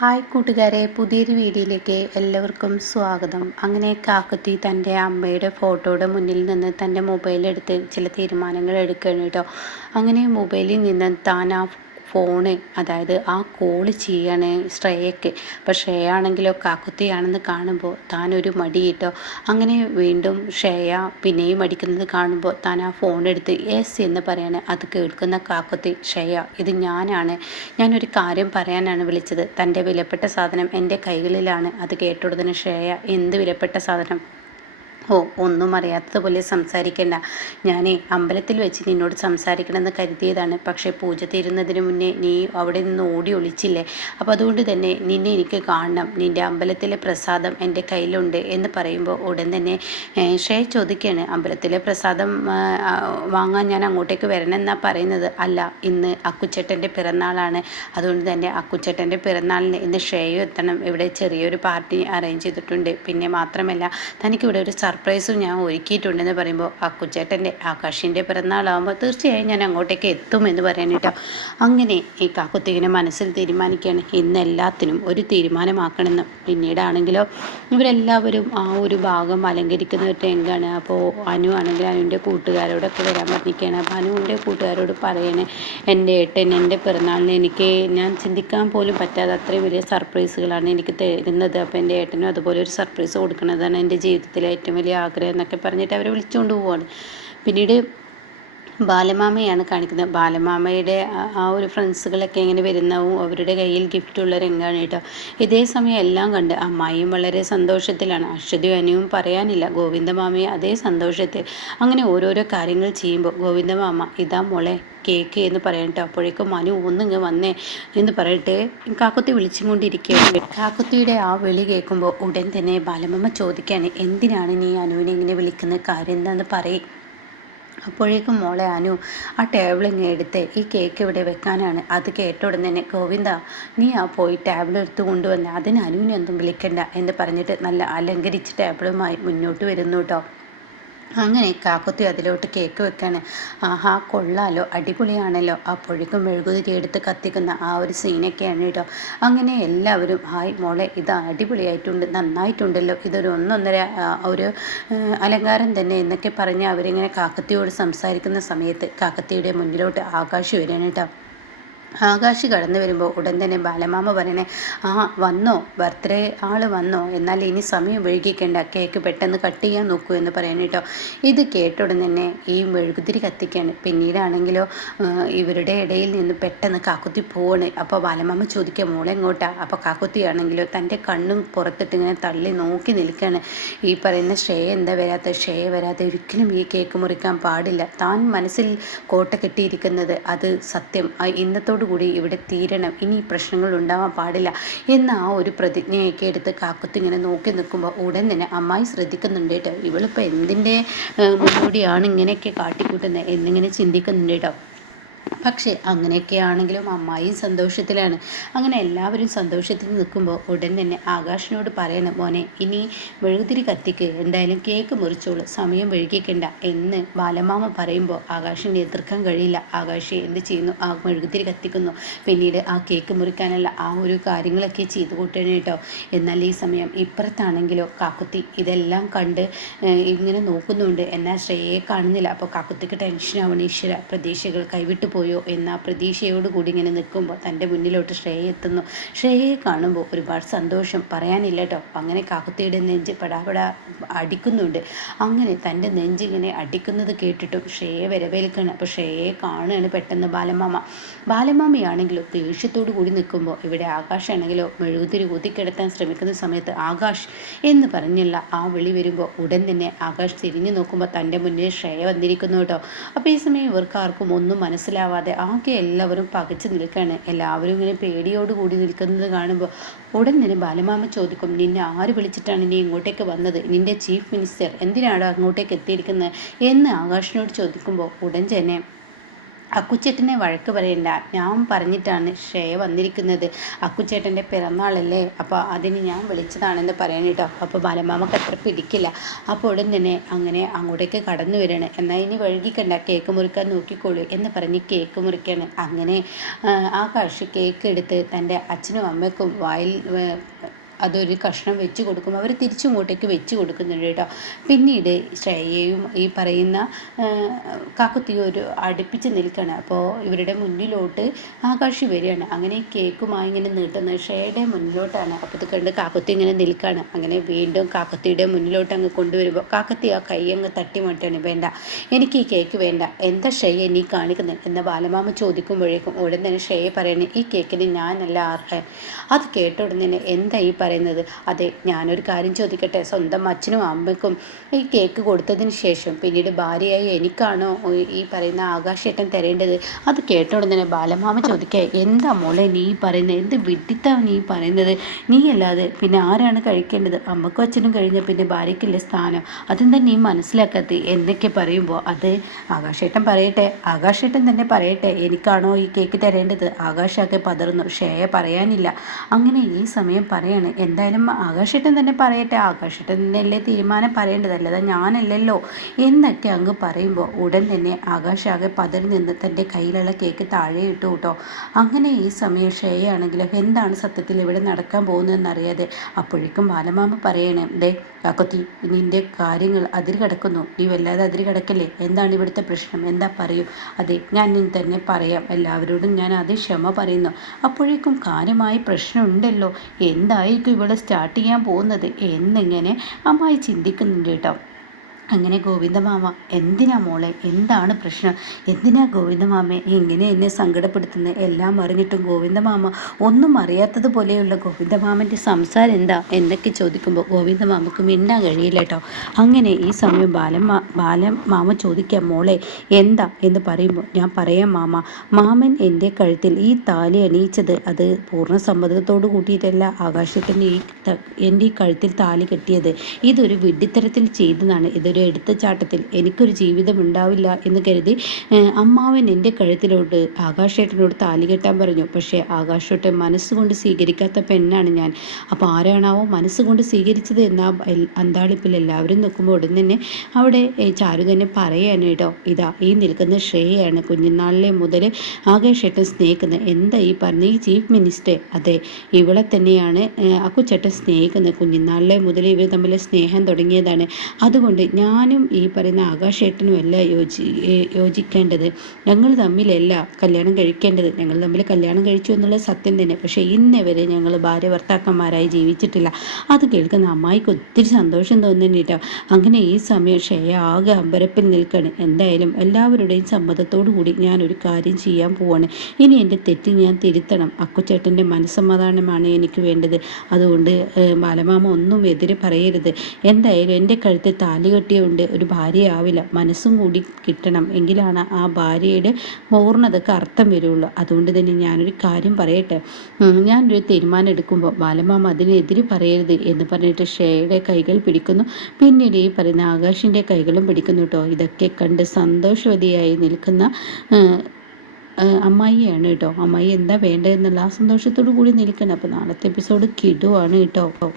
Hi കൂട്ടുകാരെ, പുതിയൊരു വീഡിയോയിലേക്ക് എല്ലാവർക്കും സ്വാഗതം. അങ്ങനെ കാക്കത്തി തൻ്റെ അമ്മയുടെ ഫോട്ടോയുടെ മുന്നിൽ നിന്ന് തൻ്റെ മൊബൈലെടുത്ത് ചില തീരുമാനങ്ങൾ എടുക്കുകയാണ് കേട്ടോ. അങ്ങനെ മൊബൈലിൽ നിന്ന് താൻ ആ ഫോണ്, അതായത് ആ കോള് ചെയ്യാണ് ശ്രേയയ്ക്ക്. അപ്പോൾ ശ്രേയ ആണെങ്കിലോ കാക്കുത്തിയാണെന്ന് കാണുമ്പോൾ താനൊരു മടി കേട്ടോ. അങ്ങനെ വീണ്ടും ശ്രേയ പിന്നെയും മടിക്കുന്നത് കാണുമ്പോൾ താൻ ആ ഫോൺ എടുത്ത് യെസ് എന്ന് പറയാണ്. അത് കേൾക്കുന്ന കാക്കുത്തി, ശ്രേയ ഇത് ഞാനൊരു കാര്യം പറയാനാണ് വിളിച്ചത്. തൻ്റെ വിലപ്പെട്ട സാധനം എൻ്റെ കൈകളിലാണ്. അത് കേട്ടുടനെ ശ്രേയ, എന്ത് വിലപ്പെട്ട സാധനം? ഓ, ഒന്നും അറിയാത്തതുപോലെ സംസാരിക്കണ്ട. ഞാൻ അമ്പലത്തിൽ വെച്ച് നിന്നോട് സംസാരിക്കണമെന്ന് കരുതിയതാണ്. പക്ഷേ പൂജ തീരുന്നതിന് മുന്നേ നീ അവിടെ നിന്ന് ഓടി ഒളിച്ചില്ലേ? അപ്പോൾ അതുകൊണ്ട് തന്നെ നിന്നെ എനിക്ക് കാണണം. നിൻ്റെ അമ്പലത്തിലെ പ്രസാദം എൻ്റെ കയ്യിലുണ്ട് എന്ന് പറയുമ്പോൾ ഉടൻ തന്നെ ശ്രേയ ചോദിക്കുകയാണ്, അമ്പലത്തിലെ പ്രസാദം വാങ്ങാൻ ഞാൻ അങ്ങോട്ടേക്ക് വരണമെന്നാണ് പറയുന്നത്. അല്ല, ഇന്ന് അക്കുച്ചേട്ടൻ്റെ പിറന്നാളാണ്. അതുകൊണ്ട് തന്നെ അക്കുച്ചേട്ടൻ്റെ പിറന്നാളിന് ഇന്ന് ശ്രേയ എത്തണം. ഇവിടെ ചെറിയൊരു പാർട്ടി അറേഞ്ച് ചെയ്തിട്ടുണ്ട്. പിന്നെ മാത്രമല്ല, തനിക്കിവിടെ ഒരു സർപ്രൈസും ഞാൻ ഒരുക്കിയിട്ടുണ്ടെന്ന് പറയുമ്പോൾ അക്കുച്ചേട്ടൻ്റെ ആകാശിൻ്റെ പിറന്നാളാകുമ്പോൾ തീർച്ചയായും ഞാൻ അങ്ങോട്ടേക്ക് എത്തുമെന്ന് പറയാനിട്ടോ. അങ്ങനെ ഈ കാക്കുത്തിനെ മനസ്സിൽ തീരുമാനിക്കുകയാണ് ഇന്ന് എല്ലാത്തിനും ഒരു തീരുമാനമാക്കണമെന്ന്. പിന്നീടാണെങ്കിലോ ഇവരെല്ലാവരും ആ ഒരു ഭാഗം അലങ്കരിക്കുന്ന ഒരു രംഗമാണ്. അപ്പോൾ അനു ആണെങ്കിൽ അനുവിൻ്റെ കൂട്ടുകാരോടൊക്കെ വരാൻ പറഞ്ഞിരിക്കുകയാണ്. അപ്പോൾ അനുവിൻ്റെ കൂട്ടുകാരോട് പറയണേ, എൻ്റെ ഏട്ടൻ എൻ്റെ പിറന്നാളിന് ഞാൻ ചിന്തിക്കാൻ പോലും പറ്റാതെ അത്രയും വലിയ സർപ്രൈസുകളാണ് എനിക്ക് തരുന്നത്. അപ്പോൾ എൻ്റെ ഏട്ടനും അതുപോലെ ഒരു സർപ്രൈസ് കൊടുക്കുന്നതാണ് എൻ്റെ ജീവിതത്തിലെ ഏറ്റവും വലിയ ആഗ്രഹം എന്നൊക്കെ പറഞ്ഞിട്ട് അവരെ വിളിച്ചുകൊണ്ട് പോവാണ്. പിന്നീട് ബാലമാമയാണ് കാണിക്കുന്നത്. ബാലമാമയുടെ ആ ഒരു ഫ്രണ്ട്സുകളൊക്കെ ഇങ്ങനെ വരുന്നവും അവരുടെ കയ്യിൽ ഗിഫ്റ്റുള്ള രംഗമാണ് കേട്ടോ. ഇതേ സമയം എല്ലാം കണ്ട് അമ്മായിയും വളരെ സന്തോഷത്തിലാണ്. അശ്വതിയും അനുവും പറയാനില്ല, ഗോവിന്ദമാമയും അതേ സന്തോഷത്തിൽ. അങ്ങനെ ഓരോരോ കാര്യങ്ങൾ ചെയ്യുമ്പോൾ ഗോവിന്ദമാമ ഇതാ മോളെ കേക്ക് എന്ന് പറയട്ടോ. അപ്പോഴേക്കും മനു ഒന്നിങ്ങ് വന്നേ എന്ന് പറയട്ടെ കാക്കുത്തി വിളിച്ചും കൊണ്ടിരിക്കുകയാണ്. കാക്കുത്തിയുടെ ആ വിളി കേൾക്കുമ്പോൾ ഉടൻ തന്നെ ബാലമ്മ ചോദിക്കുകയാണ്, എന്തിനാണ് നീ അനുവിനെ ഇങ്ങനെ വിളിക്കുന്ന കാര്യം എന്താണെന്ന് പറയും. അപ്പോഴേക്കും മോളെ അനു ആ ടേബിൾ ഇങ്ങനെ എടുത്ത് ഈ കേക്ക് ഇവിടെ വെക്കാനാണ്. അത് കേട്ട ഉടൻ തന്നെ ഗോവിന്ദ നീ പോയി ടേബിൾ എടുത്ത് കൊണ്ടുവന്ന് അതിന് അനുവിനെ ഒന്നും വിളിക്കണ്ട എന്ന് പറഞ്ഞിട്ട് നല്ല അലങ്കരിച്ച് ടേബിളുമായി മുന്നോട്ട് വരുന്നു കേട്ടോ. അങ്ങനെ കാക്കുത്തി അതിലോട്ട് കേക്ക് വെക്കാണ്. ആഹാ, കൊള്ളാലോ, അടിപൊളിയാണല്ലോ. അപ്പോഴേക്കും മെഴുകുതിരി എടുത്ത് കത്തിക്കുന്ന ആ ഒരു സീനൊക്കെയാണ് കേട്ടോ. അങ്ങനെ എല്ലാവരും ഹായ് മോളെ, ഇത് അടിപൊളിയായിട്ടുണ്ട്, നന്നായിട്ടുണ്ടല്ലോ, ഇതൊരു ഒന്നൊന്നര ഒരു അലങ്കാരം തന്നെ എന്നൊക്കെ പറഞ്ഞ് അവരിങ്ങനെ കാക്കത്തിയോട് സംസാരിക്കുന്ന സമയത്ത് കാക്കത്തിയുടെ മുന്നിലോട്ട് ആകാശ് വരികയാണ് കേട്ടോ. ആകാശ് കടന്നു വരുമ്പോൾ ഉടൻ തന്നെ ബാലമാമ പറയണേ, ആ വന്നോ, ബർത്ത്ഡേ ആൾ വന്നോ, എന്നാൽ ഇനി സമയം വൈകിക്കേണ്ട, കേക്ക് പെട്ടെന്ന് കട്ട് ചെയ്യാൻ നോക്കൂ എന്ന് പറയണ കേട്ടോ. ഇത് കേട്ട ഉടൻ തന്നെ ഈ മെഴുകുതിരി കത്തിക്കാണ്. പിന്നീടാണെങ്കിലോ ഇവരുടെ ഇടയിൽ നിന്ന് പെട്ടെന്ന് കാക്കുത്തി പോവാണ്. അപ്പോൾ ബാലമാമ ചോദിക്കുക മോളെ എങ്ങോട്ടാ? അപ്പോൾ കാക്കുത്തിയാണെങ്കിലോ തൻ്റെ കണ്ണും പുറത്തിട്ട് ഇങ്ങനെ തള്ളി നോക്കി നിൽക്കുകയാണ്. ഈ പറയുന്ന ശ്രേയ എന്താ വരാത്ത? ശ്രേയ വരാതെ ഒരിക്കലും ഈ കേക്ക് മുറിക്കാൻ പാടില്ല. താൻ മനസ്സിൽ കോട്ട കെട്ടിയിരിക്കുന്നത് അത് സത്യം, ഇന്നത്തോട് കൂടി ഇവിടെ തീരണം, ഇനി പ്രശ്നങ്ങൾ ഉണ്ടാവാൻ പാടില്ല എന്ന ആ ഒരു പ്രതിജ്ഞയൊക്കെ എടുത്ത് കാക്കുത്തി ഇങ്ങനെ നോക്കി നിൽക്കുമ്പോൾ ഉടൻ തന്നെ അമ്മായി ശ്രദ്ധിക്കുന്നുണ്ട് കേട്ടോ. ഇവളിപ്പോൾ എന്തിൻ്റെ മുന്നോടിയാണ് ഇങ്ങനെയൊക്കെ കാട്ടിക്കൂട്ടുന്നത് എന്നിങ്ങനെ ചിന്തിക്കുന്നുണ്ട് കേട്ടോ. പക്ഷേ അങ്ങനെയൊക്കെയാണെങ്കിലും അമ്മായിയും സന്തോഷത്തിലാണ്. അങ്ങനെ എല്ലാവരും സന്തോഷത്തിൽ നിൽക്കുമ്പോൾ ഉടൻ തന്നെ ആകാശിനോട് പറയണം, മോനെ ഇനി മെഴുകുതിരി കത്തിക്ക്, എന്തായാലും കേക്ക് മുറിച്ചോളൂ, സമയം വൈകിക്കണ്ട എന്ന് ബാലമാമ പറയുമ്പോൾ ആകാശിനെ എതിർക്കാൻ കഴിയില്ല. ആകാശ് എന്ത് ചെയ്യുന്നു? ആ മെഴുകുതിരി കത്തിക്കുന്നു. പിന്നീട് ആ കേക്ക് മുറിക്കാനുള്ള ആ ഒരു കാര്യങ്ങളൊക്കെ ചെയ്തു കൂട്ടണം കേട്ടോ. എന്നാൽ ഈ സമയം ഇപ്പുറത്താണെങ്കിലോ കാക്കുത്തി ഇതെല്ലാം കണ്ട് ഇങ്ങനെ നോക്കുന്നുണ്ട്. എന്നാൽ ശ്രേയയെ കാണുന്നില്ല. അപ്പോൾ കാക്കുത്തിക്ക് ടെൻഷനാവണം. ഈശ്വര, പ്രതീക്ഷകൾ കൈവിട്ടു പോയോ എന്ന പ്രതീക്ഷയോടുകൂടി ഇങ്ങനെ നിൽക്കുമ്പോൾ തൻ്റെ മുന്നിലോട്ട് ശ്രേയ എത്തുന്നു. ശ്രേയയെ കാണുമ്പോൾ ഒരുപാട് സന്തോഷം പറയാനില്ല കേട്ടോ. അങ്ങനെ കാക്കുത്തിയുടെ നെഞ്ച് പടാപടാ അടിക്കുന്നുണ്ട്. അങ്ങനെ തൻ്റെ നെഞ്ചിങ്ങനെ അടിക്കുന്നത് കേട്ടിട്ടും ശ്രേയ വരവേൽക്കുകയാണ്. അപ്പോൾ ശ്രേയയെ കാണുകയാണ് പെട്ടെന്ന് ബാലമാമയാണെങ്കിലോ ദേഷ്യത്തോടു കൂടി നിൽക്കുമ്പോൾ ഇവിടെ ആകാശാണെങ്കിലോ മെഴുകുതിരി ഊതിക്കിടത്താൻ ശ്രമിക്കുന്ന സമയത്ത് ആകാശ് എന്ന് പറഞ്ഞുള്ള ആ വിളി വരുമ്പോൾ ഉടൻ തന്നെ ആകാശ് തിരിഞ്ഞു നോക്കുമ്പോൾ തൻ്റെ മുന്നിൽ ശ്രേയ വന്നിരിക്കുന്നു കേട്ടോ. അപ്പോൾ ഈ സമയം ഇവർക്ക് ആർക്കും ഒന്നും മനസ്സിലാവാതെ ആകെ എല്ലാവരും പകച്ചു നിൽക്കുകയാണ്. എല്ലാവരും ഇങ്ങനെ പേടിയോടുകൂടി നിൽക്കുന്നത് കാണുമ്പോൾ ഉടൻ തന്നെ ബാലമാമ ചോദിക്കും, നിന്നെ ആര് വിളിച്ചിട്ടാണ് നീ ഇങ്ങോട്ടേക്ക് വന്നത്? നിൻ്റെ ചീഫ് മിനിസ്റ്റർ എന്തിനാണ് അങ്ങോട്ടേക്ക് എത്തിയിരിക്കുന്നത് എന്ന് ആകാശിനോട് ചോദിക്കുമ്പോൾ ഉടൻ തന്നെ അക്കുച്ചേട്ടനെ വഴക്ക് പറയണ്ട, ഞാൻ പറഞ്ഞിട്ടാണ് ശ്രേയ വന്നിരിക്കുന്നത്. അക്കുച്ചേട്ടൻ്റെ പിറന്നാളല്ലേ, അപ്പോൾ അതിന് ഞാൻ വിളിച്ചതാണെന്ന് പറയാൻ കേട്ടോ. അപ്പോൾ ബാലമാമക്ക് അത്ര പിടിക്കില്ല. അപ്പോൾ ഉടൻ തന്നെ അങ്ങനെ അങ്ങോട്ടേക്ക് കടന്നു വരികയാണ്. എന്നാൽ ഇനി വഴുകിക്കണ്ട, കേക്ക് മുറിക്കാൻ നോക്കിക്കോളൂ എന്ന് പറഞ്ഞ് കേക്ക് മുറിക്കുകയാണ്. അങ്ങനെ ആകാശ് കേക്ക് എടുത്ത് തൻ്റെ അച്ഛനും അമ്മയ്ക്കും വായിൽ അതൊരു കഷ്ണം വെച്ച് കൊടുക്കും. അവർ തിരിച്ചിങ്ങോട്ടേക്ക് വെച്ച് കൊടുക്കുന്നുണ്ട് കേട്ടോ. പിന്നീട് ശ്രേയയും ഈ പറയുന്ന കാക്കുത്തിയും ഒരു അടുപ്പിച്ച് നിൽക്കുകയാണ്. അപ്പോൾ ഇവരുടെ മുന്നിലോട്ട് ആകാശി വരികയാണ്. അങ്ങനെ കേക്കുമായി ഇങ്ങനെ നീട്ടുന്നത് ശ്രേയയുടെ മുന്നിലോട്ടാണ്. അപ്പോൾ ഇത് കണ്ട് കാക്കുത്തി ഇങ്ങനെ നിൽക്കുകയാണ്. അങ്ങനെ വീണ്ടും കാക്കുത്തിയുടെ മുന്നിലോട്ട് അങ്ങ് കൊണ്ടുവരുമ്പോൾ കാക്കുത്തി ആ കൈ അങ്ങ് തട്ടി മാറ്റാണ്. വേണ്ട, എനിക്ക് ഈ കേക്ക് വേണ്ട, എന്താ ശ്രേയ നീ കാണിക്കുന്നത് എന്ന ബാലമാമ ചോദിക്കുമ്പോഴേക്കും ഉടൻ തന്നെ ശ്രേയ പറയുന്നത്, ഈ കേക്കിന് ഞാനല്ല അർഹൻ. അത് കേട്ട ഉടൻ തന്നെ എന്താ ഈ പറയുന്നത്? അതെ, ഞാനൊരു കാര്യം ചോദിക്കട്ടെ, സ്വന്തം അച്ഛനും അമ്മയ്ക്കും ഈ കേക്ക് കൊടുത്തതിന് ശേഷം പിന്നീട് ഭാര്യയായി എനിക്കാണോ ഈ പറയുന്ന ആകാശേട്ടൻ തരേണ്ടത്? അത് കേട്ട ഉടൻ തന്നെ ബാലമാമ ചോദിക്കുക, എന്താ മോളെ നീ പറയുന്നത്? എന്ത് വിഡിത്താണ് നീ പറയുന്നത്? നീ അല്ലാതെ പിന്നെ ആരാണ് കഴിക്കേണ്ടത്? അമ്മക്കും അച്ഛനും കഴിഞ്ഞ പിന്നെ ഭാര്യയ്ക്കില്ല സ്ഥാനം. അതെന്താ നീ മനസ്സിലാക്കാത്ത എന്നൊക്കെ പറയുമ്പോൾ, അത് ആകാശേട്ടൻ പറയട്ടെ, ആകാശേട്ടൻ തന്നെ പറയട്ടെ, എനിക്കാണോ ഈ കേക്ക് തരേണ്ടത്? ആകാശാക്കെ പതർന്നു. ശ്രേയ പറയാനില്ല. അങ്ങനെ ഈ സമയം പറയാണ്, എന്തായാലും ആകാശേട്ടൻ തന്നെ പറയട്ടെ, ആകാശേട്ടൻ തന്നെയല്ലേ തീരുമാനം പറയേണ്ടതല്ലത്, ഞാനല്ലല്ലോ എന്നൊക്കെ അങ്ങ് പറയുമ്പോൾ ഉടൻ തന്നെ ആകാശാകെ പതറി നിന്ന് തൻ്റെ കയ്യിലുള്ള കേക്ക് താഴെ ഇട്ടു കേട്ടോ. അങ്ങനെ ഈ സമയം ശ്രേയാണെങ്കിലും എന്താണ് സത്യത്തിൽ ഇവിടെ നടക്കാൻ പോകുന്നതെന്നറിയാതെ അപ്പോഴേക്കും ബാലമാമ പറയണേ, ദേ കാക്കത്തി, നിൻ്റെ കാര്യങ്ങൾ അതിര് കിടക്കുന്നു, നീ വല്ലാതെ അതിര് കിടക്കല്ലേ, എന്താണ് ഇവിടുത്തെ പ്രശ്നം, എന്താ പറയൂ? അതെ, ഞാൻ തന്നെ പറയാം, എല്ലാവരോടും ഞാൻ അത് ക്ഷമ പറയുന്നു. അപ്പോഴേക്കും കാര്യമായ പ്രശ്നമുണ്ടല്ലോ, എന്തായിരിക്കും ഇവിടെ സ്റ്റാർട്ട് ചെയ്യാൻ പോകുന്നത് എന്നിങ്ങനെ അമ്മായി ചിന്തിക്കുന്നുണ്ട് കേട്ടോ. അങ്ങനെ ഗോവിന്ദമാമ, എന്തിനാ മോളെ, എന്താണ് പ്രശ്നം, എന്തിനാ ഗോവിന്ദമാമ ഇങ്ങനെ എന്നെ സങ്കടപ്പെടുത്തുന്നത്? എല്ലാം അറിഞ്ഞിട്ടും ഗോവിന്ദമാമ ഒന്നും അറിയാത്തതുപോലെയുള്ള ഗോവിന്ദമാമൻ്റെ സംസാരം എന്താ എന്നൊക്കെ ചോദിക്കുമ്പോൾ ഗോവിന്ദമാമക്ക് മിണ്ടാൻ കഴിയില്ല കേട്ടോ. അങ്ങനെ ഈ സമയം ബാലമാമ ചോദിക്കാം, മോളെ എന്താ എന്ന് പറയുമ്പോൾ, ഞാൻ പറയാം മാമ, മാമൻ എൻ്റെ കഴുത്തിൽ ഈ താലി അണിയിച്ചത് അത് പൂർണ്ണ സമ്മതത്തോടു കൂട്ടിയിട്ടല്ല ആകാശത്തിൻ്റെ എൻ്റെ ഈ കഴുത്തിൽ താലി കെട്ടിയത്. ഇതൊരു വിഡ്ഢിത്തരത്തിൽ ചെയ്തതാണ്. ഇതൊരു എടുത്തുചാട്ടത്തിൽ എനിക്കൊരു ജീവിതം ഉണ്ടാവില്ല എന്ന് കരുതി അമ്മാവൻ എൻ്റെ കഴുത്തിലോട്ട് ആകാശേട്ടനോട് താലി കെട്ടാൻ പറഞ്ഞു. പക്ഷേ ആകാശേട്ടൻ മനസ്സുകൊണ്ട് സ്വീകരിക്കാത്ത പെണ്ണാണ് ഞാൻ. അപ്പോൾ ആരാണാവോ മനസ്സുകൊണ്ട് സ്വീകരിച്ചത് എന്ന അന്താളിപ്പിൽ എല്ലാവരും നിൽക്കുമ്പോൾ ഉടൻ തന്നെ അവിടെ ചാരു തന്നെ പറയാണ് കേട്ടോ, ഇതാ ഈ നിൽക്കുന്ന ശ്രേയയാണ് കുഞ്ഞുനാളിലെ മുതൽ ആകാശേട്ടൻ സ്നേഹിക്കുന്നത്. എന്താ ഈ പറഞ്ഞ ഈ ചീഫ് മിനിസ്റ്റർ? അതെ, ഇവളെ തന്നെയാണ് അക്കുച്ചേട്ടൻ സ്നേഹിക്കുന്നത്. കുഞ്ഞുനാളിലെ മുതൽ ഇവർ തമ്മിൽ സ്നേഹം തുടങ്ങിയതാണ്. അതുകൊണ്ട് ഞാനും ഈ പറയുന്ന ആകാശേട്ടനുമല്ല യോജിക്കേണ്ടത്, ഞങ്ങൾ തമ്മിലല്ല കല്യാണം കഴിക്കേണ്ടത്. ഞങ്ങൾ തമ്മിൽ കല്യാണം കഴിച്ചു എന്നുള്ളത് സത്യം തന്നെ, പക്ഷേ ഇന്നേ വരെ ഞങ്ങൾ ഭാര്യ ഭർത്താക്കന്മാരായി ജീവിച്ചിട്ടില്ല. അത് കേൾക്കുന്ന അമ്മായിക്ക് ഒത്തിരി സന്തോഷം തോന്നുന്നുണ്ട്. അങ്ങനെ ഈ സമയം ശ്രേയ ആകെ അമ്പരപ്പിൽ നിൽക്കുകയാണ്. എന്തായാലും എല്ലാവരുടെയും സമ്മതത്തോടു കൂടി ഞാനൊരു കാര്യം ചെയ്യാൻ പോവാണ്. ഇനി എൻ്റെ തെറ്റ് ഞാൻ തിരുത്തണം. അക്കുച്ചേട്ടൻ്റെ മനസ്സമാധാനമാണ് എനിക്ക് വേണ്ടത്. അതുകൊണ്ട് ബാലമാമ ഒന്നും എതിരെ പറയരുത്. എന്തായാലും എൻ്റെ കഴുത്തിൽ താലി കെട്ടിയുണ്ട് ഒരു ഭാര്യയാവില്ല, മനസ്സും കൂടി കിട്ടണം, എങ്കിലാണ് ആ ഭാര്യയുടെ പൂർണ്ണതയ്ക്ക് അർത്ഥം വരുള്ളൂ. അതുകൊണ്ട് തന്നെ ഞാനൊരു കാര്യം പറയട്ടെ, ഞാനൊരു തീരുമാനം എടുക്കുമ്പോൾ ബാലമാമ അതിനെതിരെ പറയരുത് എന്ന് പറഞ്ഞിട്ട് ശ്രേയയുടെ കൈകൾ പിടിക്കുന്നു. പിന്നീട് ഈ പറയുന്ന ആകാശിൻ്റെ കൈകളും പിടിക്കുന്നു കേട്ടോ. ഇതൊക്കെ കണ്ട് സന്തോഷവതിയായി നിൽക്കുന്ന അമ്മായിയാണ് കേട്ടോ. അമ്മായി എന്താ വേണ്ടതെന്നുള്ള ആ സന്തോഷത്തോടു കൂടി നിൽക്കണം. അപ്പോൾ നാളത്തെ എപ്പിസോഡ് കിടുവാണ് കേട്ടോ.